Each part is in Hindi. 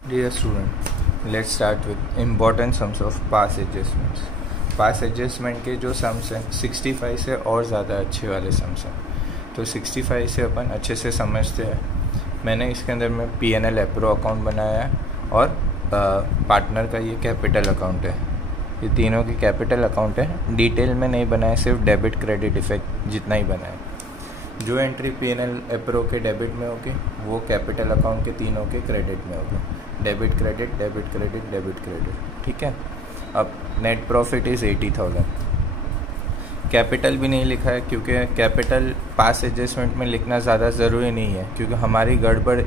Dear student, let's start with important sums of past adjustments. Pass adjustment के जो सम्स हैं 65 से और ज़्यादा अच्छे वाले सम्स हैं, तो 65 से अपन अच्छे से समझते हैं। मैंने इसके अंदर में P&L एप्रो अकाउंट बनाया है और पार्टनर का ये कैपिटल अकाउंट है। ये तीनों की कैपिटल अकाउंट है, डिटेल में नहीं बनाया, सिर्फ डेबिट क्रेडिट इफेक्ट जितना ही बनाया। जो एंट्री P&L एप्रो के डेबिट में होगी वो कैपिटल अकाउंट के तीनों के क्रेडिट में होगी। Debit credit, debit credit, debit credit, ठीक है। अब नेट प्रॉफिट इज़ 80,000। कैपिटल भी नहीं लिखा है क्योंकि कैपिटल पास एडजस्टमेंट में लिखना ज़्यादा ज़रूरी नहीं है, क्योंकि हमारी गड़बड़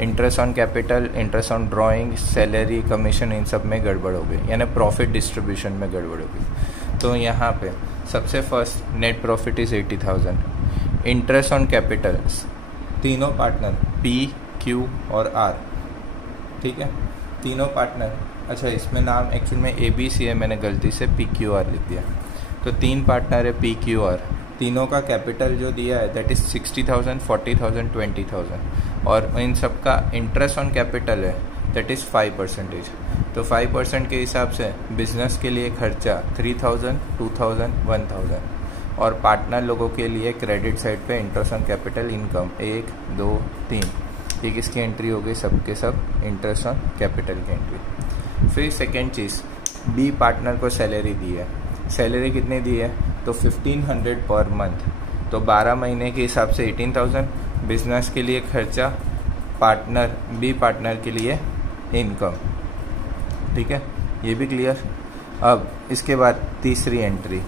interest on capital, interest on drawing, salary, commission, इन सब में गड़बड़ हो गई, यानी प्रॉफिट डिस्ट्रीब्यूशन में गड़बड़ हो गई। तो यहाँ पे सबसे first net profit is 80,000। Interest on capital तीनों पार्टनर P, Q और R, ठीक है, तीनों पार्टनर। अच्छा, इसमें नाम एक्चुअल में ABC है, मैंने गलती से PQR लिख दिया। तो तीन पार्टनर है PQR, तीनों का कैपिटल जो दिया है दैट इज़ 60,000, 40,000, 20,000, और इन सब का इंटरेस्ट ऑन कैपिटल है दैट इज़ 5%। तो 5% के हिसाब से बिजनेस के लिए खर्चा 3,000, 2,000, 1,000, और पार्टनर लोगों के लिए क्रेडिट साइड पे इंटरेस्ट ऑन कैपिटल इनकम 1, 2, 3, एक इसकी एंट्री हो गई, सबके सब इंटरेस्ट ऑन कैपिटल की एंट्री। फिर सेकेंड चीज़, B पार्टनर को सैलरी दी है। सैलरी कितनी दी है? तो 1,500 पर मंथ, तो 12 महीने के हिसाब से 18,000। बिजनेस के लिए खर्चा, पार्टनर B पार्टनर के लिए इनकम, ठीक है, ये भी क्लियर। अब इसके बाद तीसरी एंट्री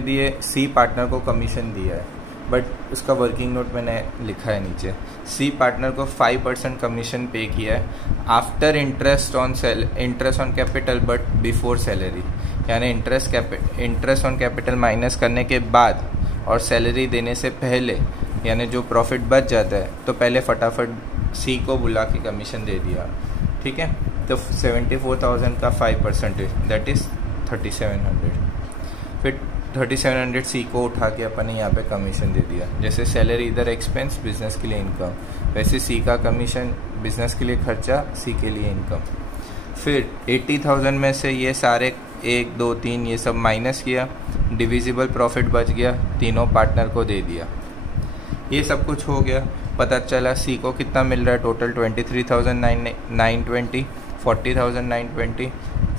दी है, C पार्टनर को कमीशन दिया है, बट उसका वर्किंग नोट मैंने लिखा है नीचे। C पार्टनर को 5% कमीशन पे किया है after interest on capital but before salary, यानी इंटरेस्ट ऑन कैपिटल माइनस करने के बाद और सैलरी देने से पहले, यानी जो प्रॉफिट बच जाता है तो पहले फटाफट C को बुला के कमीशन दे दिया, ठीक है। तो 74,000 का 5% दैट इज़ 3,700। फिर 3,700 C को उठा के अपन ने यहाँ पे कमीशन दे दिया। जैसे सैलरी इधर एक्सपेंस, बिजनेस के लिए इनकम, वैसे C का कमीशन बिजनेस के लिए खर्चा, C के लिए इनकम। फिर 80,000 में से ये सारे 1, 2, 3 ये सब माइनस किया, डिविजिबल प्रॉफिट बच गया, तीनों पार्टनर को दे दिया। ये सब कुछ हो गया, पता चला C को कितना मिल रहा है टोटल 23,920, 40,920,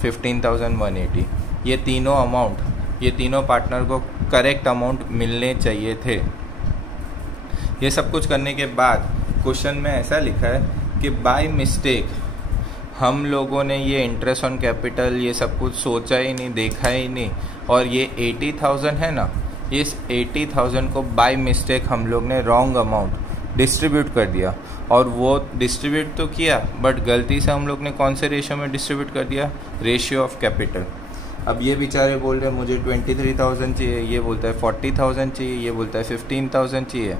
15,180। ये तीनों अमाउंट, ये तीनों पार्टनर को करेक्ट अमाउंट मिलने चाहिए थे। ये सब कुछ करने के बाद क्वेश्चन में ऐसा लिखा है कि बाय मिस्टेक हम लोगों ने ये इंटरेस्ट ऑन कैपिटल ये सब कुछ सोचा ही नहीं, देखा ही नहीं, और ये 80,000 है ना, इस 80,000 को बाय मिस्टेक हम लोग ने रॉन्ग अमाउंट डिस्ट्रीब्यूट कर दिया। और वो डिस्ट्रीब्यूट तो किया, बट गलती से हम लोग ने कौन से रेशियो में डिस्ट्रीब्यूट कर दिया? Ratio of capital. अब ये बेचारे बोल रहे हैं मुझे 23,000 चाहिए, ये बोलता है 40,000 चाहिए, ये बोलता है 15,000 चाहिए।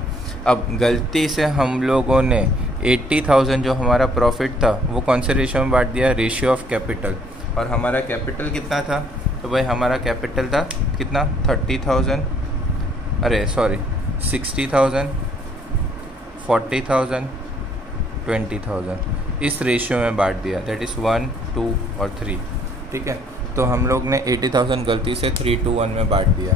अब गलती से हम लोगों ने 80,000 जो हमारा प्रॉफिट था वो कौन से रेशियो में बांट दिया? Ratio of capital. और हमारा कैपिटल कितना था? तो भाई हमारा कैपिटल था कितना? 60,000, 40,000, 20,000, इस रेशियो में बांट दिया, दैट इज़ 1, 2 और 3, ठीक है। तो हम लोग ने 80,000 गलती से 3, 2, 1 में बांट दिया।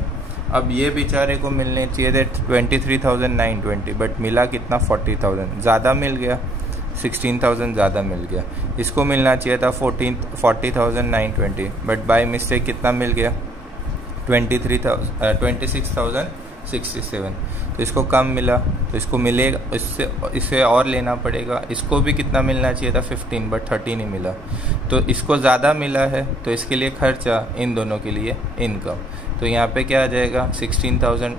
अब ये बेचारे को मिलने चाहिए थे 23,920, बट मिला कितना? 40,000, ज़्यादा मिल गया, 16,000 ज़्यादा मिल गया। इसको मिलना चाहिए था 40,920, बट बाय मिस्टेक कितना मिल गया? 26,067। तो इसको कम मिला, तो इसको मिलेगा, इससे और लेना पड़ेगा। इसको भी कितना मिलना चाहिए था? 15, बट 30 नहीं मिला। तो इसको ज़्यादा मिला है, तो इसके लिए खर्चा, इन दोनों के लिए इनकम। तो यहाँ पे क्या आ जाएगा? 16,000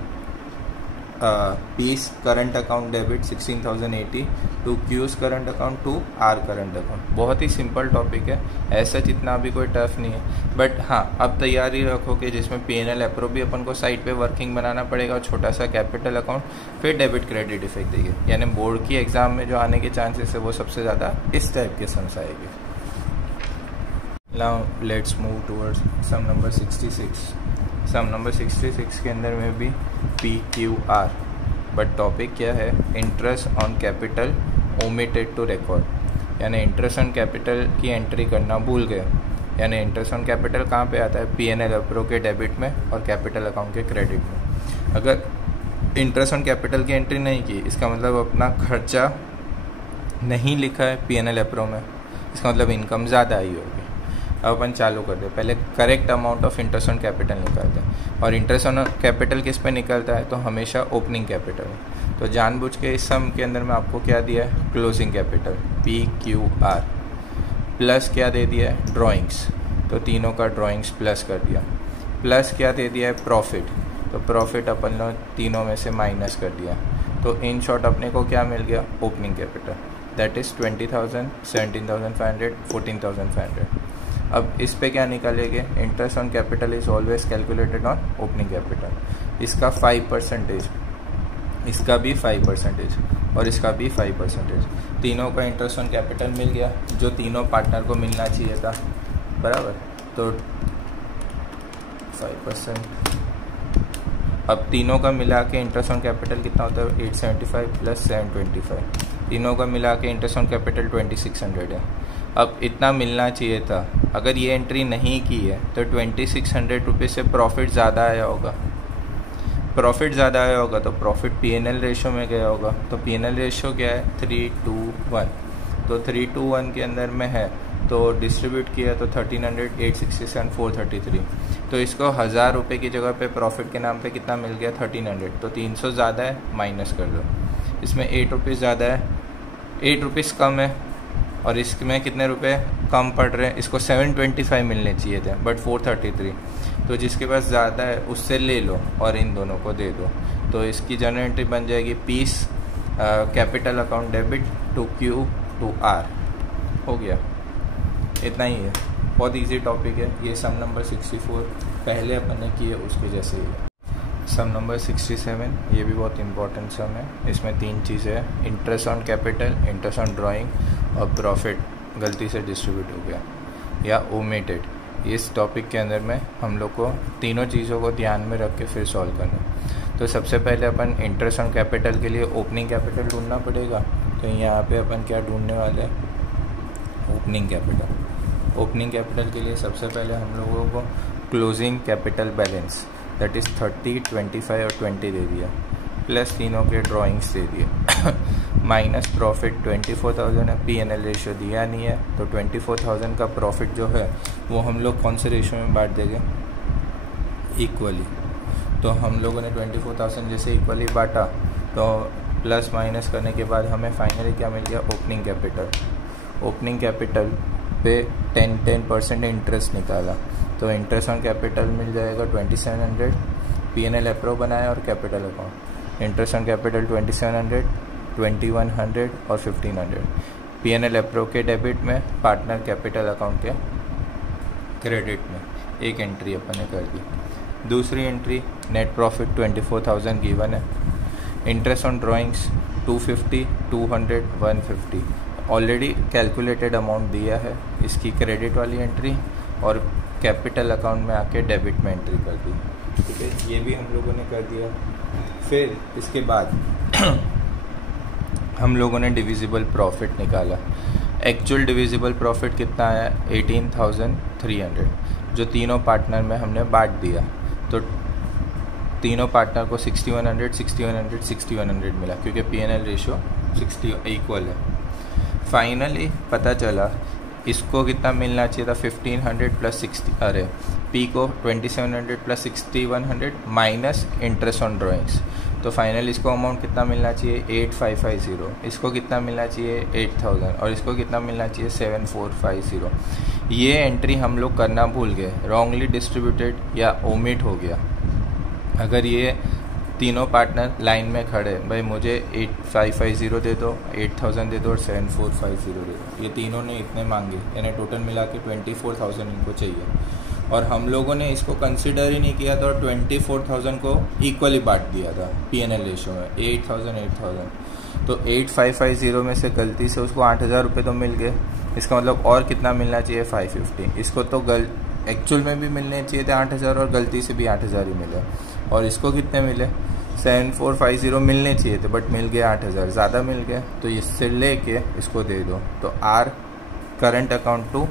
P's current account debit, 16,080 to Q's current account, to R current account. बहुत ही सिंपल टॉपिक है, ऐसा जितना भी कोई टफ नहीं है। बट हाँ, अब तैयारी रखो कि जिसमें P&L एप्रो भी अपन को साइड पे वर्किंग बनाना पड़ेगा, छोटा सा कैपिटल अकाउंट, फिर डेबिट क्रेडिट इफेक्ट देंगे। यानी बोर्ड की एग्जाम में जो आने के चांसेस है वो सबसे ज़्यादा इस टाइप के सम्स आएंगे। Now let's move towards sum number 66। Sum number 66 के अंदर में भी PQR, बट टॉपिक क्या है, interest on capital omitted to record, यानी इंटरेस्ट ऑन कैपिटल की एंट्री करना भूल गए। यानी इंटरेस्ट ऑन कैपिटल कहाँ पे आता है, P&L अप्रो के डेबिट में और कैपिटल अकाउंट के क्रेडिट में। अगर इंटरेस्ट ऑन कैपिटल की एंट्री नहीं की, इसका मतलब अपना खर्चा नहीं लिखा है P&L अप्रो में, इसका मतलब इनकम ज़्यादा आई होगी। अब अपन चालू कर दे, पहले correct amount of interest on capital निकालते हैं, और इंटरेस्ट ऑन कैपिटल किस पे निकलता है, तो हमेशा ओपनिंग कैपिटल। तो जानबूझ के इस सम के अंदर में आपको क्या दिया है, क्लोजिंग कैपिटल PQR, प्लस क्या दे दिया है, ड्राइंग्स, तो तीनों का ड्राइंग्स प्लस कर दिया, प्लस क्या दे दिया है, प्रॉफिट, तो प्रॉफिट अपन ने तीनों में से माइनस कर दिया। तो इन शॉर्ट अपने को क्या मिल गया, ओपनिंग कैपिटल, दैट इज़ 20,000, 17,500, 14,500। अब इस पे क्या निकालेंगे, interest on capital is always calculated on opening capital. इसका 5%, इसका भी 5% और इसका भी 5%, तीनों का इंटरेस्ट ऑन कैपिटल मिल गया जो तीनों पार्टनर को मिलना चाहिए था, बराबर। तो 5%, अब तीनों का मिला के इंटरेस्ट ऑन कैपिटल कितना होता है, 875 प्लस 725, तीनों का मिला के इंटरेस्ट ऑन कैपिटल 2600 है। अब इतना मिलना चाहिए था, अगर ये एंट्री नहीं की है तो 2600 रुपये से प्रॉफिट ज़्यादा आया होगा, प्रॉफिट ज़्यादा आया होगा तो प्रॉफिट P&L रेशो में गया होगा। तो P&L रेशो क्या है, 3:1, तो 3:1 के अंदर में है, तो डिस्ट्रीब्यूट किया तो 1300, 867, 433, तो इसको 1000 रुपये की जगह पे प्रॉफिट के नाम पे कितना मिल गया, 1300, तो 300 ज़्यादा है, माइनस कर दो। इसमें 8 रुपीज़ ज़्यादा है, 8 रुपीज़ कम है, और इसमें कितने रुपए कम पड़ रहे हैं, इसको 725 मिलने चाहिए थे बट 433, तो जिसके पास ज़्यादा है उससे ले लो और इन दोनों को दे दो। तो इसकी जनरल एंट्री बन जाएगी P's capital account debit to Q to R, हो गया, इतना ही है। बहुत इजी टॉपिक है ये। सम नंबर 64 पहले अपन ने किए उसके जैसे ही है। सम नंबर 67, ये भी बहुत इंपॉर्टेंट सम है। इसमें 3 चीज़ें हैं, interest on capital, interest on drawing और प्रॉफिट गलती से डिस्ट्रीब्यूट हो गया या ओमिटेड। इस टॉपिक के अंदर में हम लोग को तीनों चीज़ों को ध्यान में रख के फिर सॉल्व करना। तो सबसे पहले अपन इंटरेस्ट ऑन कैपिटल के लिए ओपनिंग कैपिटल ढूंढना पड़ेगा। तो यहाँ पे अपन क्या ढूंढने वाले हैं, ओपनिंग कैपिटल। ओपनिंग कैपिटल के लिए सबसे पहले हम लोगों को closing capital balance that is 30, 25 और 20 दे दिया, प्लस तीनों के ड्राइंग्स दे दिए, माइनस प्रॉफिट 24,000 है, P&L रेशियो दिया नहीं है, तो 24,000 का प्रॉफिट जो है वो हम लोग कौन से रेशियो में बांट देंगे, इक्वली। तो हम लोगों ने 24,000 जैसे इक्वली बांटा, तो प्लस माइनस करने के बाद हमें फाइनली क्या मिल गया, ओपनिंग कैपिटल। ओपनिंग कैपिटल पे 10% इंटरेस्ट निकाला, तो इंटरेस्ट ऑन कैपिटल मिल जाएगा 2700, P&L अप्रो बनाया और capital account, interest on capital 2700, 2100 और 1500, P&L अप्रो के डेबिट में, पार्टनर कैपिटल अकाउंट के क्रेडिट में। एक एंट्री अपन ने कर दी। दूसरी एंट्री नेट प्रॉफिट 24,000 गिवन है, interest on drawings 250, 200, 150 already calculated amount दिया है, इसकी क्रेडिट वाली एंट्री और कैपिटल अकाउंट में आके डेबिट में एंट्री कर दी। ठीक है, ये भी हम लोगों ने कर दिया। फिर इसके बाद हम लोगों ने डिविजिबल प्रॉफिट निकाला। एक्चुअल डिविजिबल प्रॉफिट कितना आया, 18,300, जो तीनों पार्टनर में हमने बांट दिया। तो तीनों पार्टनर को 6100, 6100, 6100 मिला, क्योंकि P&L रेशियो 60 इक्वल है। फाइनली पता चला इसको कितना मिलना चाहिए था, 1500 प्लस 60, अरे P को 2700 plus 6100 minus interest on drawings. तो फाइनल इसको अमाउंट कितना मिलना चाहिए, 8550, इसको कितना मिलना चाहिए 8000, और इसको कितना मिलना चाहिए 7450। ये एंट्री हम लोग करना भूल गए, रॉन्गली डिस्ट्रीब्यूटेड या ओमिट हो गया। अगर ये तीनों पार्टनर लाइन में खड़े, भाई मुझे 8550 दे दो, 8000 दे दो और 7450 दे दो, ये तीनों ने इतने मांगे, यानी टोटल मिला के 24,000 इनको चाहिए, और हम लोगों ने इसको कंसिडर ही नहीं किया था और 24,000 को इक्वली बांट दिया था P&L रेशियो में, 8000, 8000। तो 8550 में से गलती से उसको 8000 रुपये तो मिल गए, इसका मतलब और कितना मिलना चाहिए 550। इसको तो एक्चुअल में भी मिलने चाहिए थे 8000 और गलती से भी 8000 ही मिले। और इसको कितने मिले 7450 मिलने चाहिए थे बट मिल गए 8000, ज़्यादा मिल गए। तो इससे लेके इसको दे दो। तो R current account to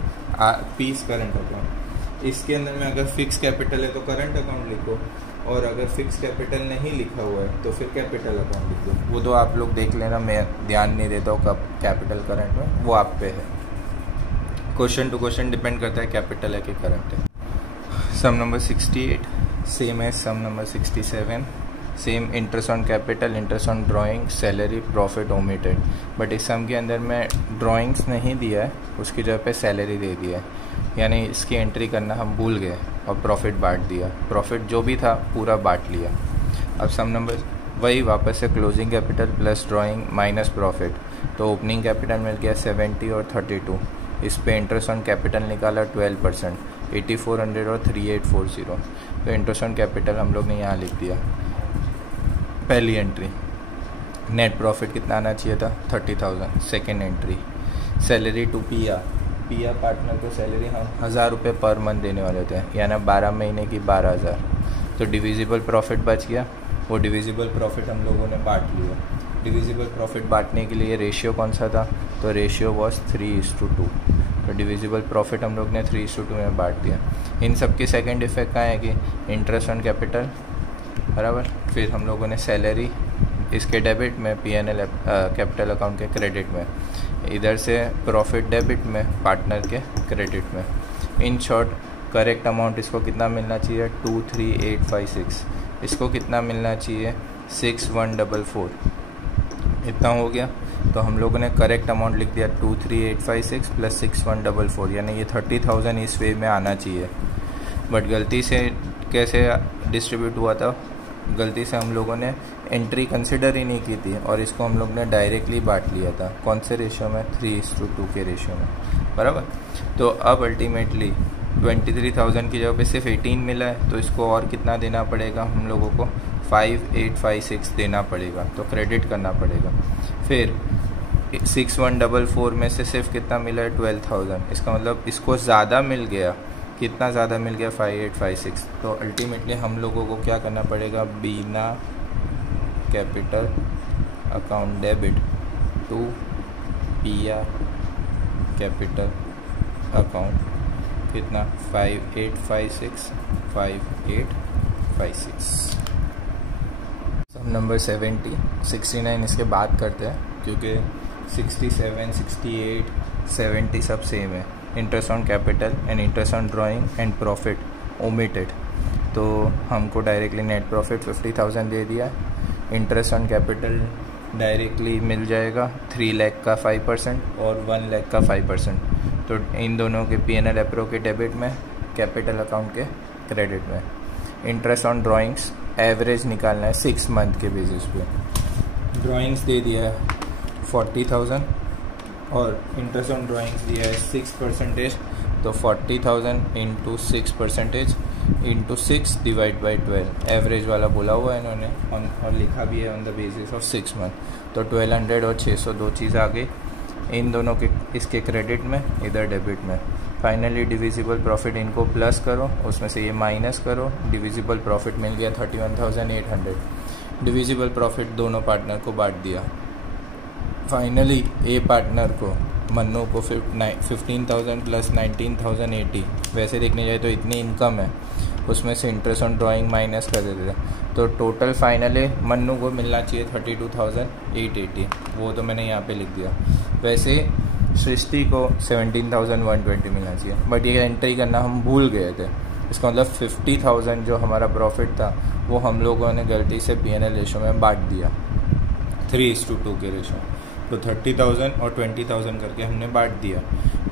P's current account. इसके अंदर में अगर फिक्स कैपिटल है तो करंट अकाउंट लिखो, और अगर फिक्स कैपिटल नहीं लिखा हुआ है तो फिर कैपिटल अकाउंट लिख दो। वो तो आप लोग देख लेना, मैं ध्यान नहीं देता हूँ कब कैपिटल करंट में, वो आप पे है। क्वेश्चन टू क्वेश्चन डिपेंड करता है कैपिटल है कि करंट है। सम नंबर 68 सेम है sum number 67। Same interest on capital, interest on drawing, salary, profit omitted. But इस सम के अंदर में ड्राइंग्स नहीं दिया है, उसकी जगह पे सैलरी दे दिया है, यानी इसकी एंट्री करना हम भूल गए और प्रॉफिट बांट दिया। प्रॉफिट जो भी था पूरा बांट लिया। अब सम नंबर वही वापस से closing capital plus drawing minus profit. तो ओपनिंग कैपिटल मिल गया 70 और 32। इस पे इंटरेस्ट ऑन कैपिटल निकाला 12%, 8400 और 3840। तो इंटरेस्ट ऑन कैपिटल हम लोग ने यहाँ लिख दिया पहली एंट्री। नेट प्रॉफिट कितना आना चाहिए था 30,000 सेकेंड एंट्री। सैलरी टू पिया पार्टनर को सैलरी हम 1000 रुपये पर मंथ देने वाले थे, यानी 12 महीने की 12,000। तो डिविजिबल प्रॉफिट बच गया, वो डिविजिबल प्रॉफिट हम लोगों ने बांट लिया। डिविजिबल प्रॉफिट बांटने के लिए रेशियो कौन सा था, तो रेशियो वॉज 3:2। तो डिविजिबल प्रॉफिट हम लोग ने 3:2 में बांट दिया। इन सब की सेकेंड इफेक्ट क्या है कि इंटरेस्ट ऑन कैपिटल बराबर, फिर हम लोगों ने सैलरी इसके डेबिट में, P&L कैपिटल अकाउंट के क्रेडिट में, इधर से प्रॉफिट डेबिट में, पार्टनर के क्रेडिट में। इन शॉर्ट करेक्ट अमाउंट इसको कितना मिलना चाहिए 23856, इसको कितना मिलना चाहिए 6144। इतना हो गया। तो हम लोगों ने करेक्ट अमाउंट लिख दिया 23856 प्लस 6144, यानी ये 30,000 इस वे में आना चाहिए। बट गलती से कैसे डिस्ट्रीब्यूट हुआ था, गलती से हम लोगों ने एंट्री कंसिडर ही नहीं की थी और इसको हम लोग ने डायरेक्टली बांट लिया था। कौन से रेशियो में 3:2 के रेशियो में बराबर। तो अब अल्टीमेटली 23,000 की जगह पे सिर्फ 18 मिला है, तो इसको और कितना देना पड़ेगा हम लोगों को 5856 देना पड़ेगा, तो क्रेडिट करना पड़ेगा। फिर 6144 में से सिर्फ कितना मिला है 12,000, इसका मतलब इसको ज़्यादा मिल गया। कितना ज़्यादा मिल गया 5856। तो अल्टीमेटली हम लोगों को क्या करना पड़ेगा, बिना कैपिटल अकाउंट डेबिट टू पिया कैपिटल अकाउंट कितना 5856 5856। सम नंबर 69 इसके बाद करते हैं क्योंकि 67 68 70 सब सेम है। Interest on capital and interest on drawing and profit omitted. तो हमको डायरेक्टली नेट प्रॉफिट 50,000 दे दिया। इंटरेस्ट ऑन कैपिटल डायरेक्टली मिल जाएगा 3 लाख का 5% और 1 लाख का 5%। तो इन दोनों के P&L एप्रो के डेबिट में, कैपिटल अकाउंट के क्रेडिट में। इंटरेस्ट ऑन ड्राइंग्स एवरेज निकालना है 6 मंथ के बेसिस पे। ड्राइंग्स दे दिया है 40,000 और इंटरेस्ट ऑन ड्राइंग्स दिया है 6%। तो 40,000 into 6% into 6 divide by 12। Average वाला बोला हुआ है इन्होंने और लिखा भी है on the basis of 6 month. तो 1200 और 600 दो चीज़ आ गई, इन दोनों के इसके क्रेडिट में, इधर डेबिट में। फाइनली डिविजिबल प्रॉफिट इनको प्लस करो, उसमें से ये माइनस करो। डिविजिबल प्रॉफिट मिल गया 31,800। डिविजिबल प्रॉफिट दोनों पार्टनर को बांट दिया। फाइनली ए पार्टनर को, मन्नू को 15,000 प्लस 19,080। वैसे देखने जाए तो इतनी इनकम है, उसमें से इंटरेस्ट ऑन ड्राइंग माइनस कर देते थे। तो टोटल फाइनली मन्नू को मिलना चाहिए 32,880, वो तो मैंने यहाँ पे लिख दिया। वैसे सृष्टि को 17,120 मिलना चाहिए, बट ये एंट्री करना हम भूल गए थे। इसका मतलब 50,000 जो हमारा प्रॉफिट था वो हम लोगों ने गलती से P&L रेशो में बांट दिया 3:2 के रेशो। तो 30,000 और 20,000 करके हमने बांट दिया।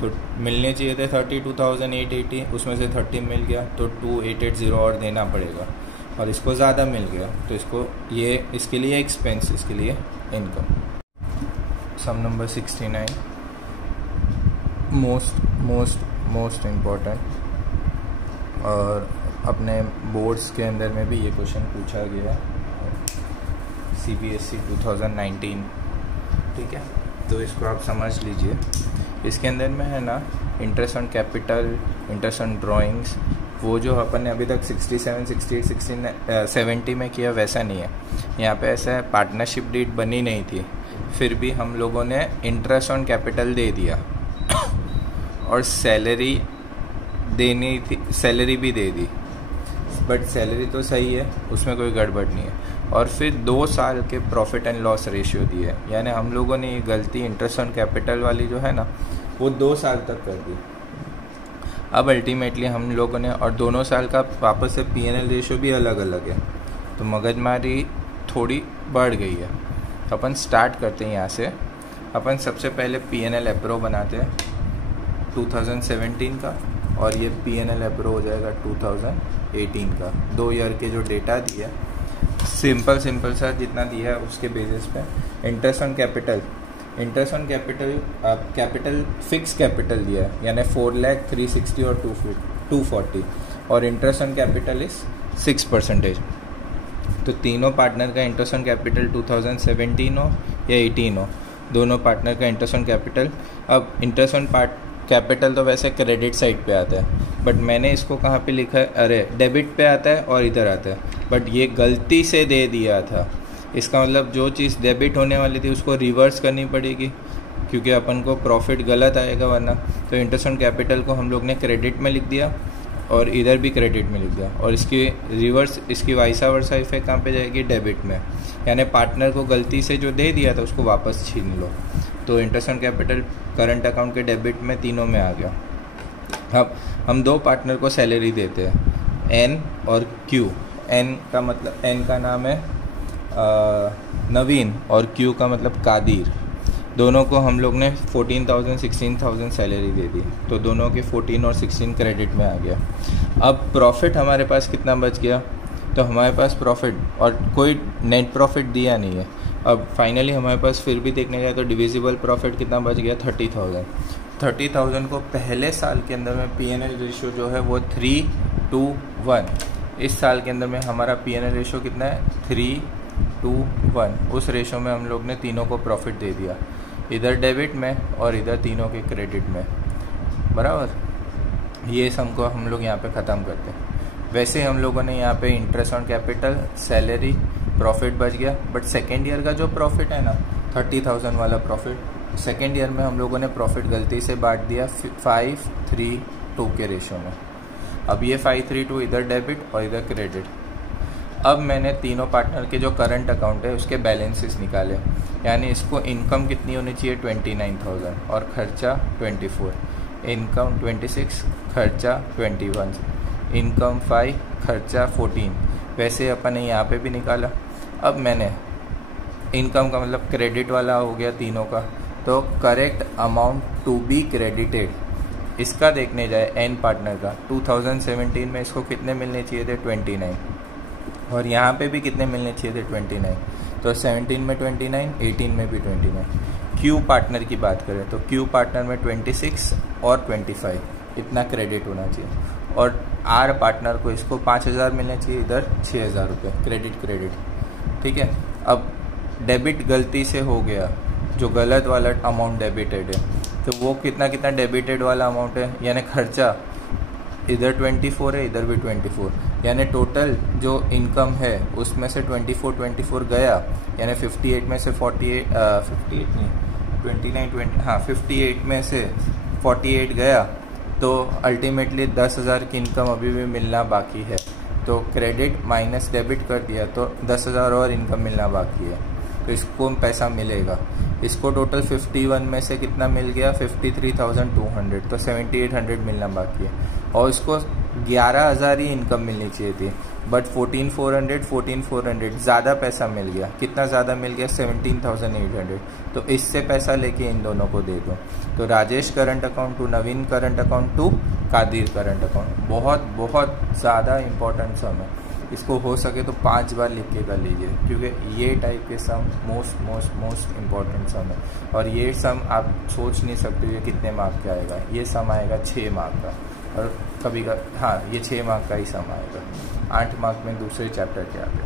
तो मिलने चाहिए थे 32,880, उसमें से 30 मिल गया, तो 2,880 और देना पड़ेगा और इसको ज़्यादा मिल गया, तो इसको ये इसके लिए एक्सपेंस, इसके लिए इनकम। सम नंबर 69 मोस्ट इम्पोर्टेंट, और अपने बोर्ड्स के अंदर में भी ये क्वेश्चन पूछा गया। CBSE 2019 ठीक है, तो इसको आप समझ लीजिए। इसके अंदर में है ना interest on capital, interest on drawings, वो जो अपन ने अभी तक 67, 68, 16, 70 में किया वैसा नहीं है। यहाँ पे ऐसा है, पार्टनरशिप डीड बनी नहीं थी, फिर भी हम लोगों ने इंटरेस्ट ऑन कैपिटल दे दिया और सैलरी देनी थी, सैलरी भी दे दी, बट सैलरी तो सही है, उसमें कोई गड़बड़ नहीं है। और फिर 2 साल के प्रॉफिट एंड लॉस रेशियो दिए है, यानी हम लोगों ने ये गलती इंटरेस्ट ऑन कैपिटल वाली जो है ना वो 2 साल तक कर दी। अब अल्टीमेटली हम लोगों ने, और दोनों साल का वापस से P&L रेशियो भी अलग अलग है, तो मगजमारी थोड़ी बढ़ गई है। तो अपन स्टार्ट करते हैं यहाँ से। अपन सबसे पहले P&L एप्रो बनाते हैं 2017 का, और ये P&L एप्रो हो जाएगा 2018 का। 2 ईयर के जो डेटा दिया सिंपल सा जितना दिया है उसके बेसिस पे interest on capital, capital fix capital दिया है, यानी 4,03,60 और 240, और इंटरेस्ट ऑन कैपिटल इज 6%। तो तीनों पार्टनर का इंटरेस्ट ऑन कैपिटल 2017 हो या 18 हो, दोनों पार्टनर का इंटरेस्ट ऑन कैपिटल। अब इंटरेस्ट ऑन कैपिटल तो वैसे क्रेडिट साइड पे आता है, बट मैंने इसको कहाँ पे लिखा है, अरे डेबिट पे आता है और इधर आता है, बट ये गलती से दे दिया था। इसका मतलब जो चीज़ डेबिट होने वाली थी उसको रिवर्स करनी पड़ेगी, क्योंकि अपन को प्रॉफिट गलत आएगा वरना। तो इंटरेस्ट ऑन कैपिटल को हम लोग ने क्रेडिट में लिख दिया और इधर भी क्रेडिट में लिख दिया, और इसकी रिवर्स, इसकी वाइसा वर्सा इफेक्ट कहाँ पे जाएगी, डेबिट में। यानी पार्टनर को गलती से जो दे दिया था उसको वापस छीन लो। तो interest on capital current account के डेबिट में तीनों में आ गया। अब हम 2 पार्टनर को सैलरी देते हैं, एन और क्यू। एन का मतलब, एन का नाम है नवीन और क्यू का मतलब कादिर। दोनों को हम लोग ने 14,000 16,000 सैलरी दे दी, तो दोनों के 14 और 16 क्रेडिट में आ गया। अब प्रॉफिट हमारे पास कितना बच गया, तो हमारे पास प्रॉफिट और कोई नेट प्रॉफिट दिया नहीं है। अब फाइनली हमारे पास फिर भी देखने जाए तो डिविजिबल प्रॉफिट कितना बच गया, 30,000। 30,000 को पहले साल के अंदर में P&L रेशियो जो है वो 3:1। इस साल के अंदर में हमारा P&L रेशियो कितना है, 3:1। उस रेशियो में हम लोग ने तीनों को प्रॉफिट दे दिया, इधर डेबिट में और इधर तीनों के क्रेडिट में, बराबर। ये सम को हम लोग यहाँ पे ख़त्म करते हैं। वैसे हम लोगों ने यहाँ पे interest on capital, salary, profit बच गया, बट सेकेंड ईयर का जो प्रॉफिट है ना 30,000 वाला प्रॉफिट, सेकेंड ईयर में हम लोगों ने प्रॉफिट गलती से बांट दिया 5:3:2 के रेशियो में। अब ये 5:3:2 इधर डेबिट और इधर क्रेडिट। अब मैंने तीनों पार्टनर के जो करंट अकाउंट है उसके बैलेंसेस निकाले, यानी इसको इनकम कितनी होनी चाहिए 29,000 और खर्चा 24, इनकम 26, खर्चा 21, इनकम 5, खर्चा 14। वैसे अपन ने यहाँ पे भी निकाला। अब मैंने इनकम का मतलब क्रेडिट वाला हो गया तीनों का, तो correct amount to be credited इसका देखने जाए एन पार्टनर का 2017 में इसको कितने मिलने चाहिए थे 29, और यहाँ पे भी कितने मिलने चाहिए थे 29। तो 17 में 29, 18 में भी 29। क्यू पार्टनर की बात करें तो क्यू पार्टनर में 26 और 25 इतना क्रेडिट होना चाहिए, और आर पार्टनर को इसको 5,000 मिलने चाहिए, इधर 6,000 रुपये क्रेडिट। ठीक है, अब डेबिट गलती से हो गया, जो गलत वाला अमाउंट डेबिटेड है, तो वो कितना डेबिटेड वाला अमाउंट है, यानी खर्चा इधर 24 है, इधर भी 24, यानी टोटल जो इनकम है उसमें से 24 गया, यानी 58 में से 58 में से 48 गया, तो अल्टीमेटली 10,000 की इनकम अभी भी मिलना बाकी है। तो क्रेडिट माइनस डेबिट कर दिया तो 10,000 और इनकम मिलना बाकी है, तो इसको पैसा मिलेगा। इसको टोटल 51 में से कितना मिल गया 53,200, तो 7,800 मिलना बाकी है, और इसको 11,000 ही इनकम मिलनी चाहिए थी, बट 14,400 ज़्यादा पैसा मिल गया। कितना ज़्यादा मिल गया 17,800, तो इससे पैसा लेके इन दोनों को दे दो। तो Rajesh current account to Naveen current account to Kadir current account, बहुत ज़्यादा इंपॉर्टेंट सम है। इसको हो सके तो 5 बार लिख के कर लीजिए, क्योंकि ये टाइप के सम मोस्ट इम्पॉर्टेंट सम है, और ये सम आप सोच नहीं सकते ये कितने मार्क का आएगा। ये सम आएगा 6 मार्क का, और कभी का हाँ ये 6 मार्क का ही सम आएगा। 8 मार्क में दूसरे चैप्टर के आगे।